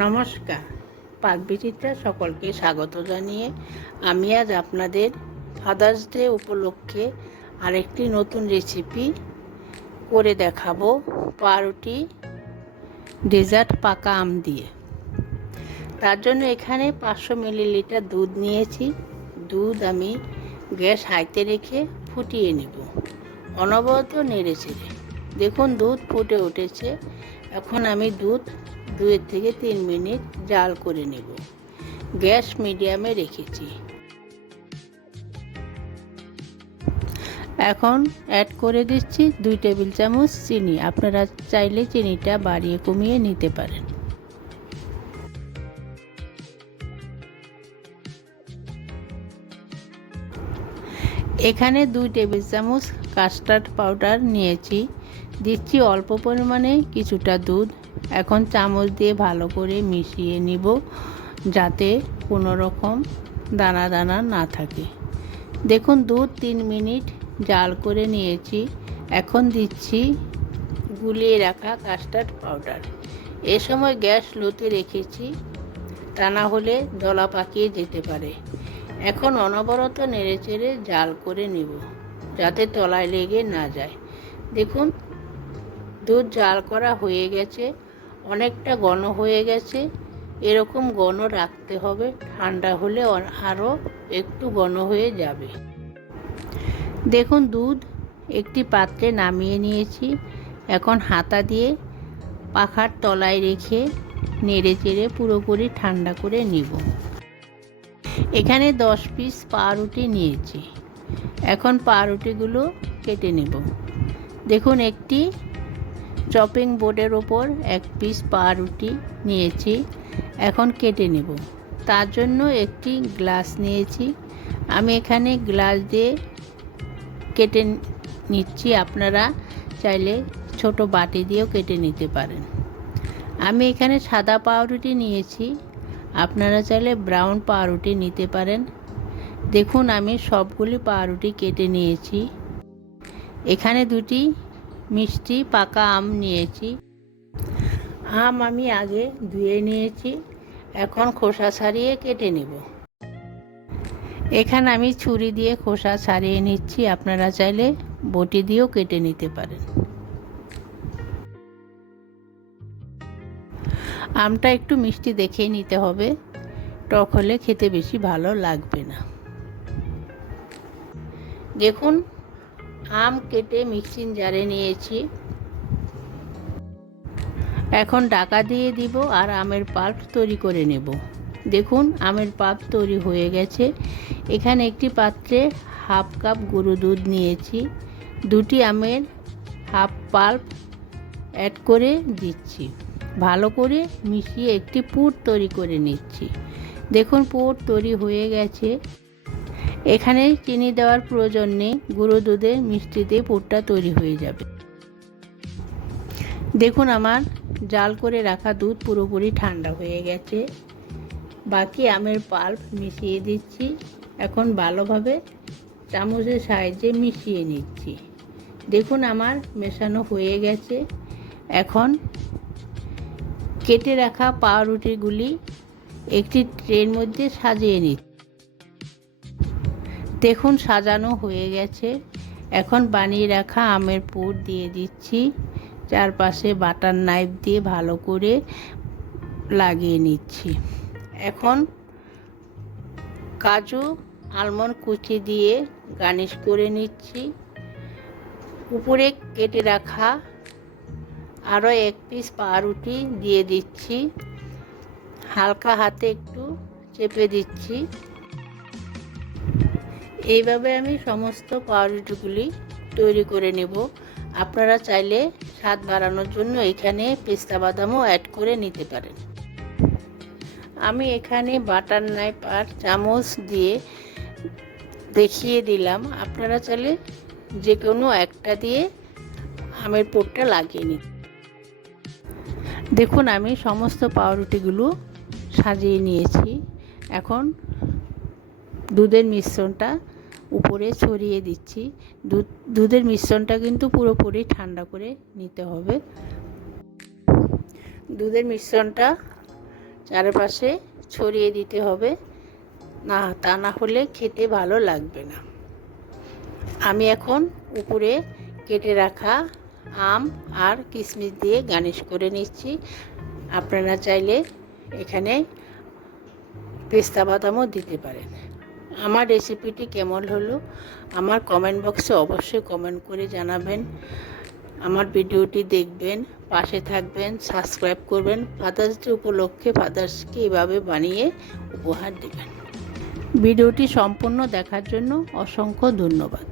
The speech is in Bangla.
নমস্কার, পাকবিচিত্রা সকলকে স্বাগত জানিয়ে আমি আজ আপনাদের ফাদার্স ডে উপলক্ষে আরেকটি নতুন রেসিপি করে দেখাবো। পাউরুটি ডেজার্ট পাকা আম দিয়ে। তার জন্য এখানে 500 মিলিলিটার দুধ নিয়েছি। দুধ আমি গ্যাস হাইতে রেখে ফুটিয়ে নেব, অনবরত নেড়ে চেড়ে। দেখুন দুধ ফুটে উঠেছে। এখন আমি দুধ 2 থেকে 3 মিনিট জাল করে নেব। গ্যাস মিডিয়ামে রেখেছি। এখন অ্যাড করে দিচ্ছি 2 টেবিল চামচ চিনি। আপনারা চাইলে চিনিটা বাড়িয়ে কমিয়ে নিতে পারেন। এখানে 2 টেবিল চামচ কাস্টার্ড পাউডার নিয়েছি। দিচ্ছি অল্প পরিমাণে কিছুটা দুধ। এখন চামচ দিয়ে ভালো করে মিশিয়ে নিব, যাতে কোনো রকম দানা দানা না থাকে। দেখুন দুধ 3 মিনিট জাল করে নিয়েছি। এখন দিচ্ছি গুলিয়ে রাখা কাস্টার্ড পাউডার। এ সময় গ্যাস লোতে রেখেছি, তা না হলে দলা পাকিয়ে যেতে পারে। এখন অনবরত নেড়েচেড়ে জাল করে নেব, যাতে তলায় লেগে না যায়। দেখুন দুধ জাল করা হয়ে গেছে, অনেকটা ঘন হয়ে গেছে। এরকম ঘন রাখতে হবে, ঠান্ডা হলে আরও একটু ঘন হয়ে যাবে। দেখুন দুধ একটি পাত্রে নামিয়ে নিয়েছি। এখন হাতা দিয়ে পাখার তলায় রেখে নেড়ে চেড়ে পুরোপুরি ঠান্ডা করে নিব। এখানে 10 পিস পাউরুটি নিয়েছি। এখন পাউরুটিগুলো কেটে নেব। দেখুন একটি চপিং বোর্ডের ওপর 1 পিস পাউরুটি নিয়েছি। এখন কেটে নেব। তার জন্য একটি গ্লাস নিয়েছি। আমি এখানে গ্লাস দিয়ে কেটে নিচ্ছি। আপনারা চাইলে ছোট বাটি দিয়েও কেটে নিতে পারেন। আমি এখানে সাদা পাউরুটি নিয়েছি। আপনারা চাইলে ব্রাউন পাউরুটি নিতে পারেন। দেখুন আমি সবগুলি পাউরুটি কেটে নিয়েছি। এখানে 2টি মিষ্টি পাকা আম নিয়েছি। আম আমি আগে ধুয়ে নিয়েছি। এখন খোসা ছাড়িয়ে কেটে নেব। এখানে আমি ছুরি দিয়ে খোসা ছাড়িয়ে নিচ্ছি। আপনারা চাইলে বটি দিয়েও কেটে নিতে পারেন। আমটা একটু মিষ্টি দেখেই নিতে হবে, টক হলে খেতে বেশি ভালো লাগবে না। দেখুন আম কেটে মিক্সিং জারে নিয়েছি। এখন ঢাকা দিয়ে দিব আর আমের পাল্প তৈরি করে নেব। দেখুন আমের পাল্প তৈরি হয়ে গেছে। এখানে একটি পাত্রে হাফ কাপ গুঁড়ো দুধ নিয়েছি। 2টি আমের হাফ পাল্প অ্যাড করে দিচ্ছি। ভালো করে মিশিয়ে একটি পুর তৈরি করে নিচ্ছি। দেখুন পুর তৈরি হয়ে গেছে। এখানে চিনি দেওয়ার প্রয়োজন নেই, গুঁড়ো দুধে মিষ্টিতে পুরটা তৈরি হয়ে যাবে। দেখুন আমার জাল করে রাখা দুধ পুরোপুরি ঠান্ডা হয়ে গেছে। বাকি আমের পাল্প মিশিয়ে দিচ্ছি। এখন ভালোভাবে চামচের সাহায্যে মিশিয়ে নিচ্ছি। দেখুন আমার মেশানো হয়ে গেছে। এখন কেটে রাখা পাউরুটিগুলি একটি ট্রের মধ্যে সাজিয়ে নিচ্ছি। দেখুন সাজানো হয়ে গেছে। এখন বানিয়ে রাখা আমের পুর দিয়ে দিচ্ছি। চারপাশে বাটার নাইফ দিয়ে ভালো করে লাগিয়ে নিচ্ছি। এখন কাজু আলমন্ড কুচি দিয়ে গার্নিশ করে নিচ্ছি। উপরে কেটে রাখা আরও 1 পিস পাউরুটি দিয়ে দিচ্ছি। হালকা হাতে একটু চেপে দিচ্ছি। এইভাবে আমি সমস্ত পাউরুটিগুলি তৈরি করে নেব। আপনারা চাইলে স্বাদ বাড়ানোর জন্য এখানে পেস্তা বাদামও অ্যাড করে নিতে পারেন। আমি এখানে বাটার নাইফ আর চামচ দিয়ে দেখিয়ে দিলাম। আপনারা চাইলে যে কোনো একটা দিয়ে আমের পুরটা লাগিয়ে নিন। দেখুন আমি সমস্ত পাউরুটিগুলো সাজিয়ে নিয়েছি। এখন দুধের মিশ্রণটা উপরে ছড়িয়ে দিচ্ছি। দুধের মিশ্রণটা কিন্তু পুরোপুরি ঠান্ডা করে নিতে হবে। দুধের মিশ্রণটা চারপাশে ছড়িয়ে দিতে হবে, না তা না হলে খেতে ভালো লাগবে না। আমি এখন উপরে কেটে রাখা আম আর কিশমিশ দিয়ে গার্নিশ করে নিচ্ছি। আপনারা চাইলে এখানে পেস্তা বাদামও দিতে পারেন। আমার রেসিপিটি কেমন হলো আমার কমেন্ট বক্সে অবশ্যই কমেন্ট করে জানাবেন। আমার ভিডিওটি দেখবেন, পাশে থাকবেন, সাবস্ক্রাইব করবেন। ফাদার্স ডে উপলক্ষে ফাদার্সকে এভাবে বানিয়ে উপহার দেবেন। ভিডিওটি সম্পূর্ণ দেখার জন্য অসংখ্য ধন্যবাদ।